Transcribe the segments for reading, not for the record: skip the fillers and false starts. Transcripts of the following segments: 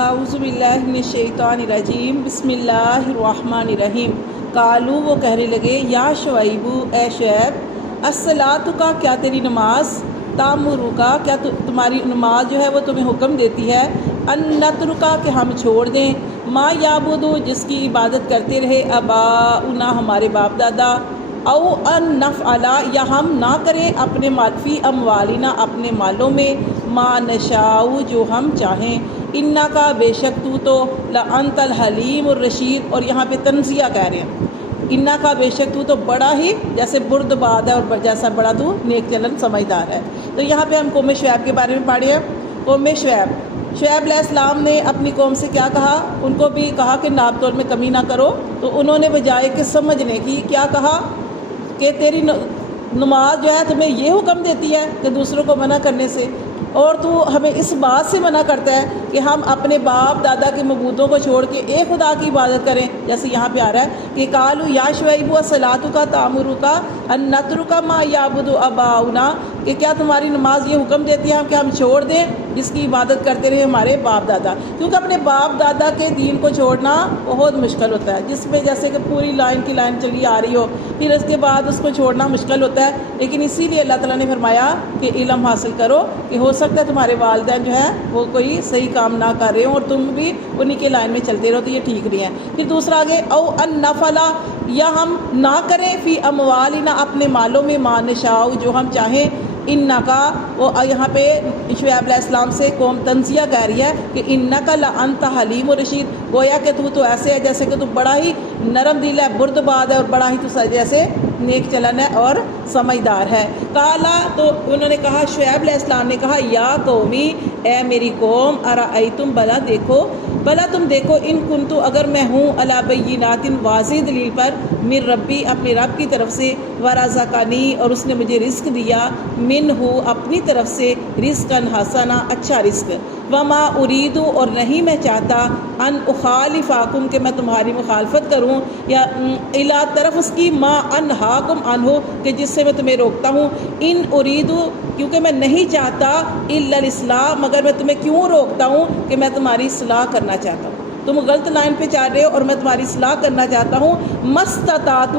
اعوذ باللہ من الشیطان الرجیم بسم اللہ الرحمن الرحیم۔ قالو وہ کہنے لگے یا شعیب اے شعیب، الصلاۃ کا کیا تیری نماز، تامرو کا کیا تمہاری نماز جو ہے وہ تمہیں حکم دیتی ہے، ان نترکا کہ ہم چھوڑ دیں، ما یعبدو جس کی عبادت کرتے رہے آباؤنا ہمارے باپ دادا، او ان نفعلا یا ہم نہ کریں اپنے فی اموالنا اپنے مالوں میں، ما نشاء جو ہم چاہیں، انا کا بے شک تو لانت الحلیم الرشید، اور یہاں پہ تنزیہ کہہ رہے ہیں، انا کا بے شک تو بڑا ہی جیسے بردباد ہے اور جیسا بڑا تو نیک چلن سمجھدار ہے۔ تو یہاں پہ ہم قوم شعیب کے بارے میں پڑھے ہیں۔ قوم شعیب علیہ السلام نے اپنی قوم سے کیا کہا، ان کو بھی کہا کہ ناب تول میں کمی نہ کرو، تو انہوں نے بجائے کہ سمجھنے کی کیا کہا کہ تیری نماز جو ہے تمہیں یہ حکم دیتی ہے کہ دوسروں کو منع کرنے سے، اور تو ہمیں اس بات سے منع کرتا ہے کہ ہم اپنے باپ دادا کے معبودوں کو چھوڑ کے ایک خدا کی عبادت کریں، جیسے یہاں پہ آ رہا ہے کہ قالوا یا شعیب الصلاۃ کا تامرک ان نترک ما یعبد آباؤنا، کہ کیا تمہاری نماز یہ حکم دیتی ہے کہ ہم چھوڑ دیں جس کی عبادت کرتے رہے ہمارے باپ دادا، کیونکہ اپنے باپ دادا کے دین کو چھوڑنا بہت مشکل ہوتا ہے، جس میں جیسے کہ پوری لائن کی لائن چلی آ رہی ہو، پھر اس کے بعد اس کو چھوڑنا مشکل ہوتا ہے، لیکن اسی لیے اللہ تعالیٰ نے فرمایا کہ علم حاصل کرو، کہ ہو سکتا ہے تمہارے والدین جو ہے وہ کوئی صحیح کام نہ کر رہے ہوں اور تم بھی انہی کے لائن میں چلتے رہو، تو یہ ٹھیک نہیں ہے۔ پھر دوسرا آگے او ان نفلا یا ہم نہ کریں فی اموالنا اپنے مالوں میں، ما نشاء جو ہم چاہیں، انکا وہ یہاں پہ شعیب علیہ السلام سے قوم تنزیہ کہہ رہی ہے کہ انکا لانت حلیم و رشید، گویا کہ تو ایسے ہے جیسے کہ تو بڑا ہی نرم دل ہے، بردباد ہے، اور بڑا ہی تو جیسے نیک چلن ہے اور سمجھدار ہے۔ کالا تو انہوں نے کہا، شعیب علیہ السلام نے کہا، یا قومی اے میری قوم، ارأیتم بلا دیکھو، بلا تم دیکھو، ان کنتو اگر میں ہوں علی بینات واضح دلیل پر، من ربی اپنے رب کی طرف سے، ورزقنی اور اس نے مجھے رزق دیا، منہ اپنی طرف سے، رزقاً حسنا اچھا رزق، وما ارید اور نہیں میں چاہتا، ان اخالفاکم کہ میں تمہاری مخالفت کروں، یا الا طرف اس کی، ما انہاکم عنہ کہ جس سے میں تمہیں روکتا ہوں، ان ارید کیونکہ میں نہیں چاہتا، الا الاصلاح مگر میں تمہیں کیوں روکتا ہوں کہ میں تمہاری اصلاح کرنا چاہتا ہوں، تم غلط لائن پہ چل رہے ہو اور میں تمہاری اصلاح کرنا چاہتا ہوں، مستطاعت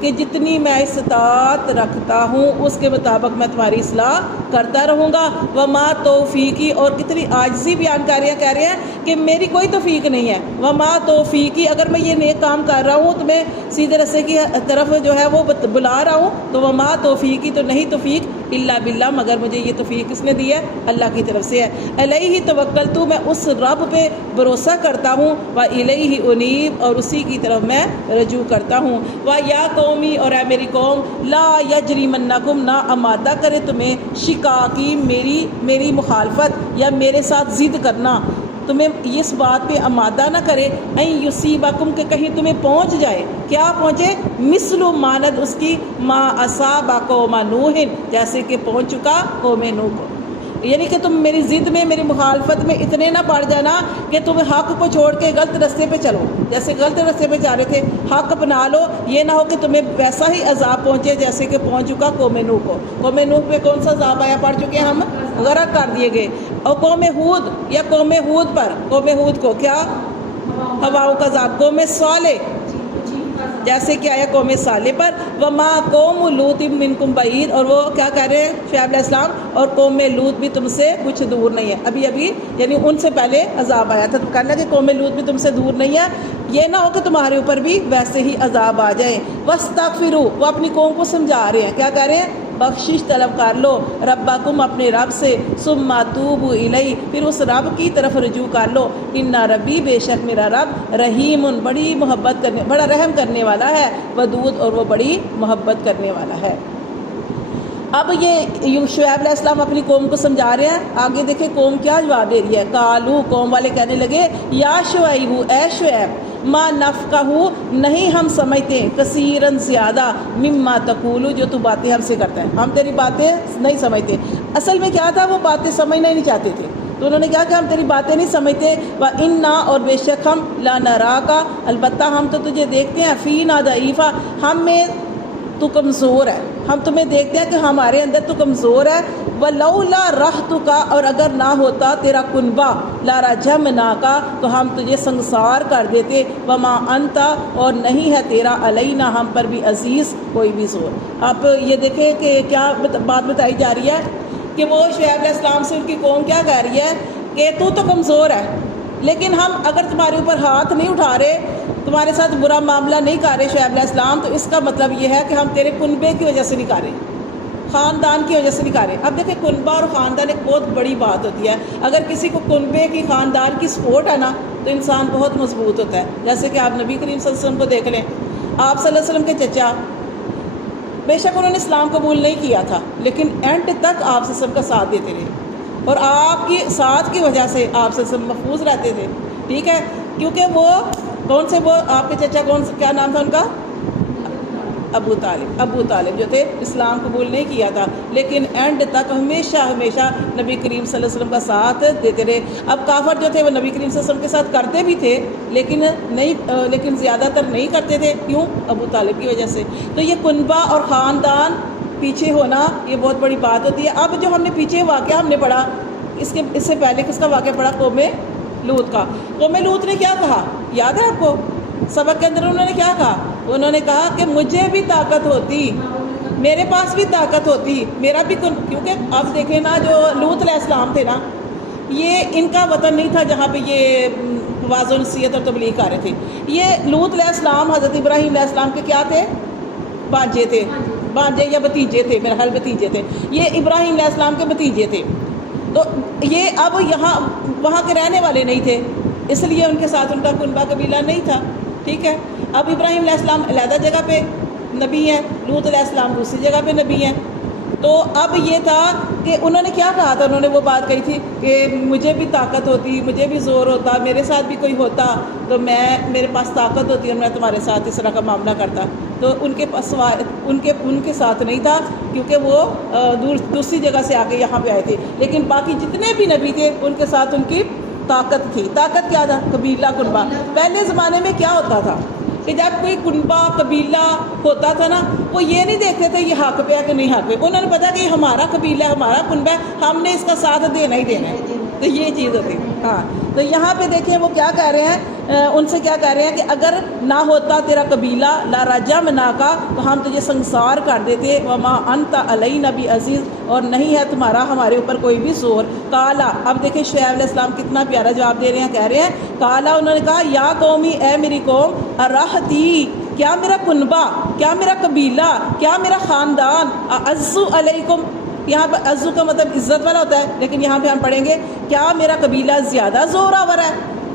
کہ جتنی میں استطاعت رکھتا ہوں اس کے مطابق میں تمہاری اصلاح کرتا رہوں گا، وما توفیقی اور کتنی عاجزی بیان کر رہے ہیں، کہہ رہے ہیں کہ میری کوئی توفیق نہیں ہے، وما توفیقی اگر میں یہ نیک کام کر رہا ہوں تمہیں سیدھے راستے کی طرف جو ہے وہ بلا رہا ہوں، تو وما توفیقی تو نہیں توفیق الا باللہ مگر مجھے یہ توفیق کس نے دی ہے، اللہ کی طرف سے ہے، علیہ توکلت میں اس رب پہ بھروسہ کرتا ہوں، والیہ انیب اور اسی کی طرف میں رجوع کرتا ہوں، یا قومی اور اے میری قوم، لا یجرمنکم نہ آمادہ کرے تمہیں، شقاقی میری مخالفت یا میرے ساتھ ضد کرنا تمہیں اس بات پہ آمادہ نہ کرے، این یصیبکم کہ کہیں تمہیں پہنچ جائے، کیا پہنچے، مثل ماند اس کی، ما اصاب قوم نوح جیسے کہ پہنچ چکا قوم نوح کو، یعنی کہ تم میری ضد میں میری مخالفت میں اتنے نہ پڑ جانا کہ تم حق کو چھوڑ کے غلط راستے پہ چلو، جیسے غلط راستے پہ جا رہے تھے حق اپنا لو، یہ نہ ہو کہ تمہیں ویسا ہی عذاب پہنچے جیسے کہ پہنچ چکا قوم نوح کو۔ قوم نوح پہ کون سا عذاب آیا، پڑھ چکے ہیں ہم، غرق کر دیے گئے، اور قوم ہود یا قوم ہود پر، قوم ہود کو کیا ہواؤں کا عذاب، قوم صالح جیسے کہ آیا قوم صالح پر، وما قوم لوط منکم بعید اور وہ کیا کہہ رہے ہیں شعیب علیہ السلام، اور قوم لوط بھی تم سے کچھ دور نہیں ہے، ابھی یعنی ان سے پہلے عذاب آیا تھا، تو کہنا کہ قوم لوط بھی تم سے دور نہیں ہے، یہ نہ ہو کہ تمہارے اوپر بھی ویسے ہی عذاب آ جائیں، واستغفروا وہ اپنی قوم کو سمجھا رہے ہیں، کیا کہہ رہے ہیں، بخشش طلب کر لو، ربکم اپنے رب سے، ثم توبوا الیہ پھر اس رب کی طرف رجوع کر لو، ان ربی بے شک میرا رب، رحیم بڑی محبت کرنے بڑا رحم کرنے والا ہے، ودود اور وہ بڑی محبت کرنے والا ہے۔ اب یہ شعیب علیہ السلام اپنی قوم کو سمجھا رہے ہیں، آگے دیکھیں قوم کیا جواب دے رہی ہے، قالو قوم والے کہنے لگے، یا شعیب اے شعیب، ما نفقہ نہیں ہم سمجھتے، کثیراً زیادہ، مما تقول جو تو باتیں ہم سے کرتا ہے، ہم تیری باتیں نہیں سمجھتے، اصل میں کیا تھا وہ باتیں سمجھنا ہی نہیں چاہتے تھے، تو انہوں نے کہا کہ ہم تیری باتیں نہیں سمجھتے، وَإِنَّا اور بے شک ہم، لَنَرَاكَ البتہ ہم تو تجھے دیکھتے ہیں، فِينَا ضَعِيفًا ہم میں تو کمزور ہے، ہم تمہیں دیکھتے ہیں کہ ہمارے اندر تو کمزور ہے، وَلَوْلَا رَحْتُكَ اور اگر نہ ہوتا تیرا کنبہ لَرَجَمْنَاكَ تو ہم تجھے سنگسار کر دیتے، وَمَا أَنْتَ اور نہیں ہے تیرا علینا ہم پر بھی عزیز کوئی بھی زور۔ آپ یہ دیکھیں کہ کیا بات بتائی جا رہی ہے کہ وہ شعیب علیہ السلام سے ان کی قوم کیا کہہ رہی ہے کہ تو کمزور ہے، لیکن ہم اگر تمہارے اوپر ہاتھ نہیں اٹھا رہے، تمہارے ساتھ برا معاملہ نہیں کر رہے شعیب علیہ السلام، تو اس کا مطلب یہ ہے کہ ہم تیرے کنبے کی وجہ سے نہیں کر رہے، خاندان کی وجہ سے نہیں کر رہے۔ اب دیکھیں کنبہ اور خاندان ایک بہت بڑی بات ہوتی ہے۔ اگر کسی کو کنبے کی خاندان کی سپورٹ ہے نا تو انسان بہت مضبوط ہوتا ہے۔ جیسے کہ آپ نبی کریم صلی اللہ علیہ وسلم کو دیکھ لیں، آپ صلی اللہ علیہ وسلم کے چچا بے شک انہوں نے اسلام قبول نہیں کیا تھا، لیکن اینڈ تک آپ صلی اللہ علیہ وسلم کا ساتھ دیتے رہے، اور آپ کی ساتھ کی وجہ سے آپ صلی اللہ علیہ وسلم محفوظ رہتے تھے، ٹھیک ہے، کیونکہ وہ کون سے، وہ آپ کے چچا کون سے، کیا نام تھا ان کا؟ ابو طالب جو تھے، اسلام قبول نہیں کیا تھا، لیکن اینڈ تک ہمیشہ نبی کریم صلی اللہ علیہ وسلم کا ساتھ دیتے رہے۔ اب کافر جو تھے وہ نبی کریم صلی اللہ علیہ وسلم کے ساتھ کرتے بھی تھے، لیکن زیادہ تر نہیں کرتے تھے، کیوں؟ ابو طالب کی وجہ سے۔ تو یہ کنبہ اور خاندان پیچھے ہونا یہ بہت بڑی بات ہوتی ہے۔ اب جو ہم نے پیچھے واقعہ ہم نے پڑھا، اس سے پہلے کس کا واقعہ پڑھا؟ قوم لوط کا۔ قوم لوط نے کیا کہا یاد ہے آپ کو؟ سبق کے اندر انہوں نے کیا کہا؟ انہوں نے کہا کہ مجھے بھی طاقت ہوتی، میرے پاس بھی طاقت ہوتی، میرا بھی کیونکہ آپ دیکھیں نا جو لوط علیہ السلام تھے نا، یہ ان کا وطن نہیں تھا جہاں پہ یہ واعظ و نصیحت اور تبلیغ کر رہے تھے۔ یہ لوط علیہ السلام حضرت ابراہیم علیہ السلام کے کیا تھے؟ بانجے یا بھتیجے تھے، میرا خیال بھتیجے تھے، یہ ابراہیم علیہ السلام کے بھتیجے تھے۔ تو یہ اب یہاں وہاں کے رہنے والے نہیں تھے، اس لیے ان کے ساتھ ان کا کنبہ قبیلہ نہیں تھا، ٹھیک ہے۔ اب ابراہیم علیہ السلام علیحدہ جگہ پہ نبی ہیں، لوط علیہ السلام دوسری جگہ پہ نبی ہیں۔ تو اب یہ تھا کہ انہوں نے کیا کہا تھا؟ انہوں نے وہ بات کہی تھی کہ مجھے بھی طاقت ہوتی، مجھے بھی زور ہوتا، میرے ساتھ بھی کوئی ہوتا تو میرے پاس طاقت ہوتی اور میں تمہارے ساتھ اس طرح کا معاملہ کرتا۔ تو ان کے پاس ان کے ساتھ نہیں تھا، کیونکہ وہ دوسری جگہ سے آ کے یہاں پہ آئے تھے، لیکن باقی جتنے بھی نبی تھے ان کے ساتھ ان کی طاقت تھی۔ طاقت کیا تھا؟ قبیلہ، کنبہ۔ پہلے زمانے میں کیا ہوتا تھا کہ جب کوئی کنبہ قبیلہ ہوتا تھا نا، وہ یہ نہیں دیکھتے تھے یہ حق پہ ہے کہ نہیں حق پہ، انہوں نے پتا کہ یہ ہمارا قبیلہ ہے، ہمارا کنبہ ہے، ہم نے اس کا ساتھ دینا ہی دینا ہے، تو یہ چیز ہوتی ہے۔ ہاں، تو یہاں پہ دیکھیں وہ کیا کہہ رہے ہیں، ان سے کیا کہہ رہے ہیں کہ اگر نہ ہوتا تیرا قبیلہ لَرَجَمْنَاكَ تو ہم تجھے سنگسار کر دیتے، وَمَا أَنْتَ عَلَيْنَا بِعَزِيزٍ اور نہیں ہے تمہارا ہمارے اوپر کوئی بھی زور۔ کالا، اب دیکھیں شعیب علیہ السلام کتنا پیارا جواب دے رہے ہیں، کہہ رہے ہیں کالا، انہوں نے کہا یا قومی، اے میری قوم، ارحتی، کیا میرا کنبہ، کیا میرا قبیلہ، کیا میرا خاندان، اعز علیکم، یہاں پہ عزو کا مطلب عزت والا ہوتا ہے، لیکن یہاں پہ ہم پڑھیں گے کیا میرا قبیلہ زیادہ زور آور ہے،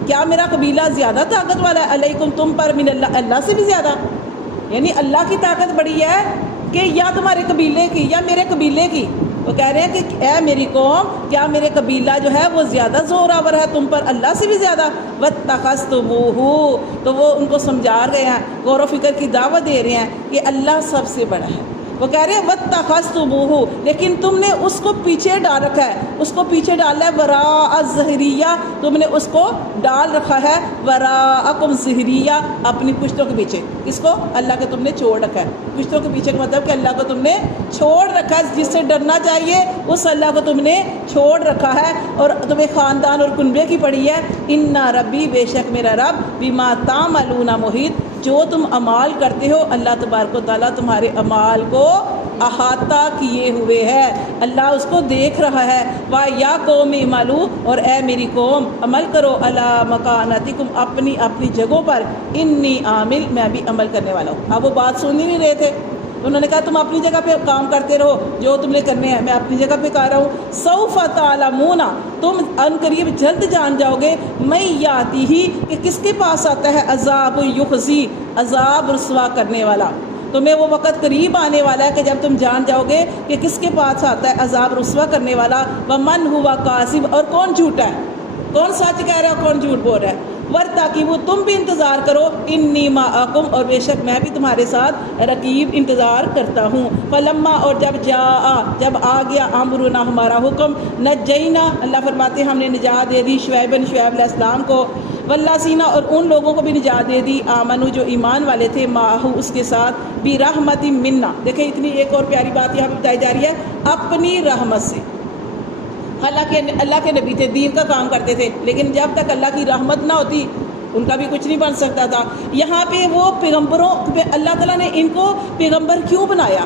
کیا میرا قبیلہ زیادہ طاقت والا ہے، علیکم تم پر، من اللہ، اللہ سے بھی زیادہ، یعنی اللہ کی طاقت بڑی ہے کہ یا تمہارے قبیلے کی یا میرے قبیلے کی۔ وہ کہہ رہے ہیں کہ اے میری قوم، کیا میرے قبیلہ جو ہے وہ زیادہ زور آور ہے تم پر اللہ سے بھی زیادہ؟ وَاتَّخَذْتُمُوهُ، تو وہ ان کو سمجھا رہے ہیں، غور و فکر کی دعوت دے رہے ہیں کہ اللہ سب سے بڑا ہے۔ وہ کہہ رہے ہیں وَاتَّخَذْتُمُوهُ، لیکن تم نے اس کو پیچھے ڈال رکھا ہے، اس کو پیچھے ڈالا ہے، وراء الظہریہ، تم نے اس کو ڈال رکھا ہے، وراءکم ظہریہ، اپنی پشتوں کے پیچھے۔ کس کو؟ اللہ کو تم نے چھوڑ رکھا ہے، پشتوں کے پیچھے کا مطلب کہ اللہ کو تم نے چھوڑ رکھا ہے، جس سے ڈرنا چاہیے اس اللہ کو تم نے چھوڑ رکھا ہے، اور تمہیں خاندان اور کنبے کی پڑی ہے۔ ان ربی، بے شک میرا رب، بما تعملون محیط، جو تم اعمال کرتے ہو اللہ تبارک و تعالیٰ تمہارے اعمال کو احاطہ کیے ہوئے ہے، اللہ اس کو دیکھ رہا ہے۔ وا یا قوم اعملوا، اور اے میری قوم عمل کرو، علی مکانتکم، اپنی اپنی جگہوں پر، انی عامل، میں بھی عمل کرنے والا ہوں۔ اب وہ بات سن ہی نہیں رہے تھے، انہوں نے کہا تم اپنی جگہ پہ کام کرتے رہو، جو تم نے کرنے ہیں، میں اپنی جگہ پہ کر رہا ہوں۔ سوف تعلمون، تم ان قریب جلد جان جاؤ گے، میں یاتی ہی، کہ کس کے پاس آتا ہے، عذاب یخزی، عذاب رسوا کرنے والا۔ تمہیں وہ وقت قریب آنے والا ہے کہ جب تم جان جاؤ گے کہ کس کے پاس آتا ہے عذاب رسوا کرنے والا۔ ومن ہوا کاذب، اور کون جھوٹا ہے، کون سچ کہہ رہا ہے اور کون جھوٹ بول رہا ہے۔ ورتقبوا، تم بھی انتظار کرو، انی معکم، اور بے شک میں بھی تمہارے ساتھ رقیب، انتظار کرتا ہوں۔ فلما، اور جب آ گیا، امرنا، ہمارا حکم، نجینا، اللہ فرماتے ہیں ہم نے نجات دے دی، شعیب علیہ السلام کو، والذین، اور ان لوگوں کو بھی نجات دے دی، آمنو، جو ایمان والے تھے، معہ، اس کے ساتھ، برحمت منا۔ دیکھیں اتنی ایک اور پیاری بات یہاں پہ بتائی جا رہی ہے، اپنی رحمت سے۔ حالانکہ اللہ کے نبی تھے، دین کا کام کرتے تھے، لیکن جب تک اللہ کی رحمت نہ ہوتی ان کا بھی کچھ نہیں بن سکتا تھا۔ یہاں پہ وہ پیغمبروں پہ اللہ تعالیٰ نے ان کو پیغمبر کیوں بنایا؟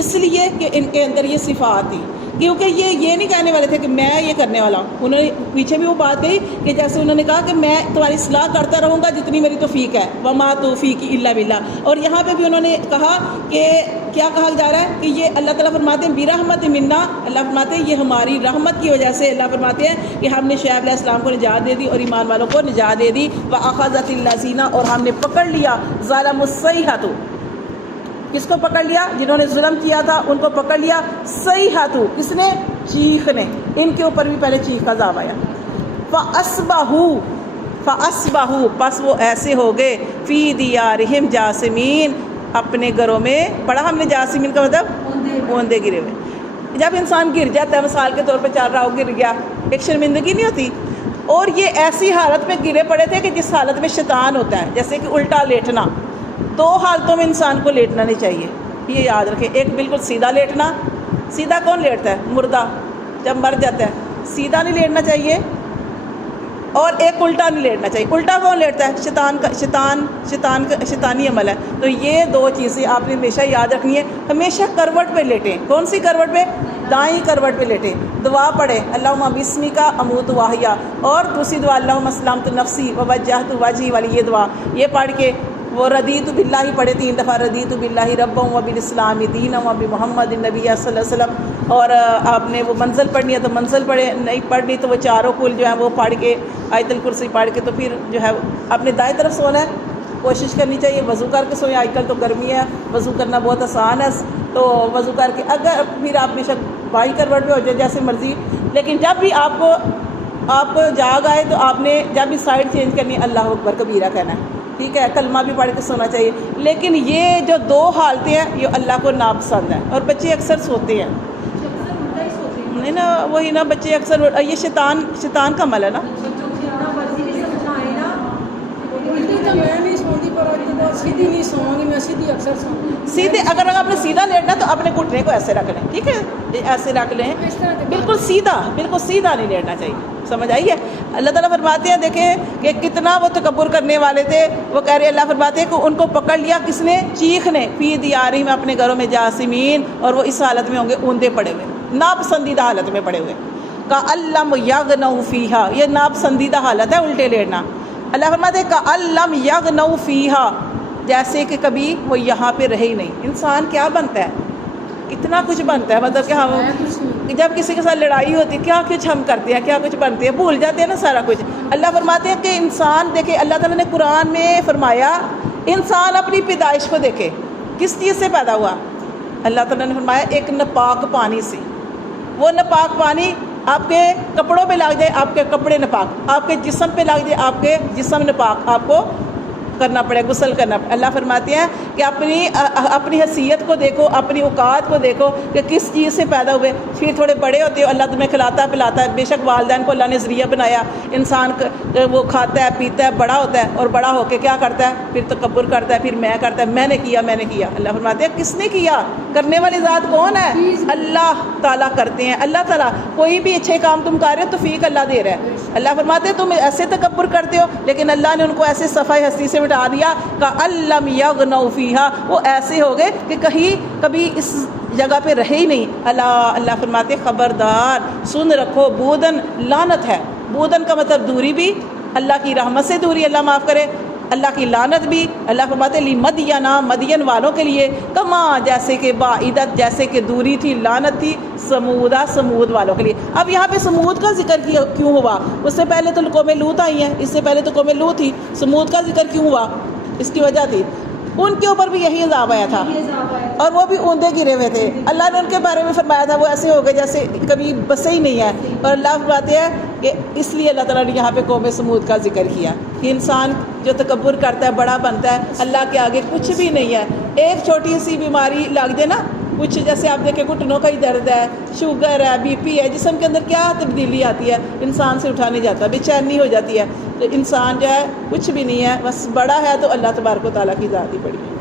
اس لیے کہ ان کے اندر یہ صفات تھی، کیونکہ یہ نہیں کہنے والے تھے کہ میں یہ کرنے والا ہوں۔ انہوں نے پیچھے بھی وہ بات کہی کہ جیسے انہوں نے کہا کہ میں تمہاری اصلاح کرتا رہوں گا جتنی میری توفیق ہے، وما توفیقی الا باللہ۔ اور یہاں پہ بھی انہوں نے کہا کہ کیا کہا جا رہا ہے کہ یہ اللہ تعالیٰ فرماتے ہیں برحمت منا، اللہ فرماتے ہیں یہ ہماری رحمت کی وجہ سے، اللہ فرماتے ہیں کہ ہم نے شعیب علیہ السلام کو نجات دے دی اور ایمان والوں کو نجات دے دی۔ وَأَخَذَتِ الَّذِينَ، اور ہم نے پکڑ لیا، ظَلَمُوا الصَّيْحَةُ، کس کو پکڑ لیا؟ جنہوں نے ظلم کیا تھا ان کو پکڑ لیا، صیحۃ، کس نے؟ چیخ نے، ان کے اوپر بھی پہلے چیخ کا عذاب آیا۔ فَأَصْبَحُوا، پس وہ ایسے ہو گئے، فِي دِيَارِهِمْ جَاثِمِينَ، اپنے گھروں میں، پڑھا ہم نے جاسمین کا مطلب اوندے گرے ہوئے۔ جب انسان گر جاتا ہے، مثال کے طور پہ چل رہا ہو گر گیا، ایک شرمندگی نہیں ہوتی؟ اور یہ ایسی حالت میں گرے پڑے تھے کہ جس حالت میں شیطان ہوتا ہے، جیسے کہ الٹا لیٹنا۔ دو حالتوں میں انسان کو لیٹنا نہیں چاہیے، یہ یاد رکھیں۔ ایک بالکل سیدھا لیٹنا، سیدھا کون لیٹتا ہے؟ مردہ جب مر جاتا ہے، سیدھا نہیں لیٹنا چاہیے، اور ایک الٹا نہیں لیٹنا چاہیے۔ الٹا کون لیٹتا ہے؟ شیطانی عمل ہے۔ تو یہ دو چیزیں آپ نے ہمیشہ یاد رکھنی ہے۔ ہمیشہ کروٹ پہ لیٹیں۔ کون سی کروٹ پہ؟ دائیں کروٹ پہ لیٹیں، دعا پڑھیں اللہم بسمک اموت واحیا، اور دوسری دعا اللہم اسلمت نفسی ووجہت وجہی والی یہ دعا، یہ پڑھ کے وہ رضیت باللہ پڑھے 3 دفعہ، رضیت باللہ ربا وبالاسلام دینا وبمحمد النبی صلی اللہ علیہ وسلم۔ اور آپ نے وہ منزل پڑھنی ہے تو منزل پڑھے، نہیں پڑھنی تو وہ چاروں کل جو ہے وہ پڑھ کے آیت الکرسی پڑھ کے تو پھر جو ہے اپنے دائیں طرف سونا ہے، کوشش کرنی چاہیے وضو کر کے سوئیں۔ آج کل تو گرمی ہے، وضو کرنا بہت آسان ہے، تو وضو کر کے اگر پھر آپ بے شک بائیں کروٹ پہ ہو جائے جیسے مرضی، لیکن جب بھی آپ کو جاگ آئے تو آپ نے جب بھی سائڈ چینج کرنی ہے اللہ اکبر کبیرہ کہنا ہے، ٹھیک ہے، کلمہ بھی پڑھ کے سونا چاہیے۔ لیکن یہ جو دو حالتیں ہیں یہ اللہ کو ناپسند ہیں، اور بچے اکثر سوتے ہیں نہیں نا، وہی نا، بچے اکثر، یہ شیطان کا عمل ہے نا۔ سیدھے اگر آپ نے سیدھا لیٹنا تو اپنے گھٹنے کو ایسے رکھ لیں، ٹھیک ہے، ایسے رکھ لیں، بالکل سیدھا نہیں لیٹنا چاہیے، سمجھ آئی ہے؟ اللہ تعالیٰ فرماتے ہیں دیکھیں کہ کتنا وہ تکبر کرنے والے تھے، وہ کہہ رہے اللہ فرماتے ہیں کہ ان کو پکڑ لیا کس نے؟ چیخ نے، فی دیارہم، اپنے گھروں میں جاسمین، اور وہ اس حالت میں ہوں گے اوندے پڑے ہوئے، ناپسندیدہ حالت میں پڑے ہوئے، کأن لم یغنوا فیہا، یہ ناپسندیدہ حالت ہے الٹے لیٹنا۔ اللہ فرماتے ہیں کأن لم یغنوا فیہا، جیسے کہ کبھی وہ یہاں پہ رہے ہی نہیں۔ انسان کیا بنتا ہے؟ اتنا کچھ بنتا ہے، مطلب کہ ہم جب کسی کے ساتھ لڑائی ہوتی ہے کیا کچھ ہم کرتے ہیں، کیا کچھ بنتے ہیں، بھول جاتے ہیں نا سارا کچھ۔ اللہ فرماتے ہیں کہ انسان دیکھے، اللہ تعالیٰ نے قرآن میں فرمایا انسان اپنی پیدائش کو دیکھے، کس چیز سے پیدا ہوا؟ اللہ تعالیٰ نے فرمایا ایک ناپاک پانی سے۔ وہ ناپاک پانی آپ کے کپڑوں پہ لگ جائے آپ کے کپڑے ناپاک، آپ کے جسم پہ لگ جائے آپ کے جسم ناپاک، آپ کو کرنا پڑے، غسل کرنا پڑے۔ اللہ فرماتے ہیں کہ اپنی حیثیت کو دیکھو، اپنی اوقات کو دیکھو کہ کس چیز سے پیدا ہوئے۔ پھر تھوڑے بڑے ہوتے ہو اللہ تمہیں کھلاتا پلاتا ہے، بے شک والدین کو اللہ نے ذریعہ بنایا، انسان وہ کھاتا ہے پیتا ہے، بڑا ہوتا ہے، اور بڑا ہو کے کیا کرتا ہے؟ پھر تکبر کرتا ہے، پھر میں کرتا ہے، میں نے کیا۔ اللہ فرماتے ہیں کس نے کیا؟ کرنے والی ذات کون ہے؟ اللہ تعالیٰ کرتے ہیں۔ اللہ تعالیٰ کوئی بھی اچھے کام تم کر رہے ہو توفیق اللہ دے رہا ہے۔ اللہ فرماتے ہیں تم ایسے تکبر کرتے ہو، لیکن اللہ نے ان کو ایسے صفائی ہستی سے مٹا دیا، کأن لم یغنوا فیہا، وہ ایسے ہو گئے کہ کبھی اس جگہ پہ رہے ہی نہیں۔ اللہ فرماتے خبردار سن رکھو، بودن لعنت ہے۔ بودن کا مطلب دوری بھی، اللہ کی رحمت سے دوری، اللہ معاف کرے، اللہ کی لعنت بھی۔ اللہ فرماتے لمدین، مدین والوں کے لیے، کما جیسے کہ بعیدت، جیسے کہ دوری تھی، لعنت تھی، سمود والوں کے لیے۔ اب یہاں پہ سمود کا ذکر کیوں ہوا؟ اس سے پہلے تو قوم لوط آئی ہیں، اس سے پہلے تو قوم لوط تھی، سمود کا ذکر کیوں ہوا؟ اس کی وجہ تھی ان کے اوپر بھی یہی عذاب آیا تھا، اور وہ بھی اوندے گرے ہوئے تھے۔ اللہ نے ان کے بارے میں فرمایا تھا وہ ایسے ہو گئے جیسے کبھی بسے ہی نہیں ہے۔ اور اللہ فرماتے ہیں کہ اس لیے اللہ تعالیٰ نے یہاں پہ قوم سمود کا ذکر کیا کہ انسان جو تکبر کرتا ہے، بڑا بنتا ہے، اللہ کے آگے کچھ بھی نہیں ہے۔ ایک چھوٹی سی بیماری لگ جائے نا، کچھ جیسے آپ دیکھیں گھٹنوں کا ہی درد ہے، شوگر ہے، بی پی ہے، جسم کے اندر کیا تبدیلی آتی ہے، انسان سے اٹھا نہیں جاتا، بے چینی ہو جاتی ہے۔ تو انسان جو ہے کچھ بھی نہیں ہے، بس بڑا ہے تو اللہ تبارک و تعالیٰ کی ذات ہی بڑی ہے۔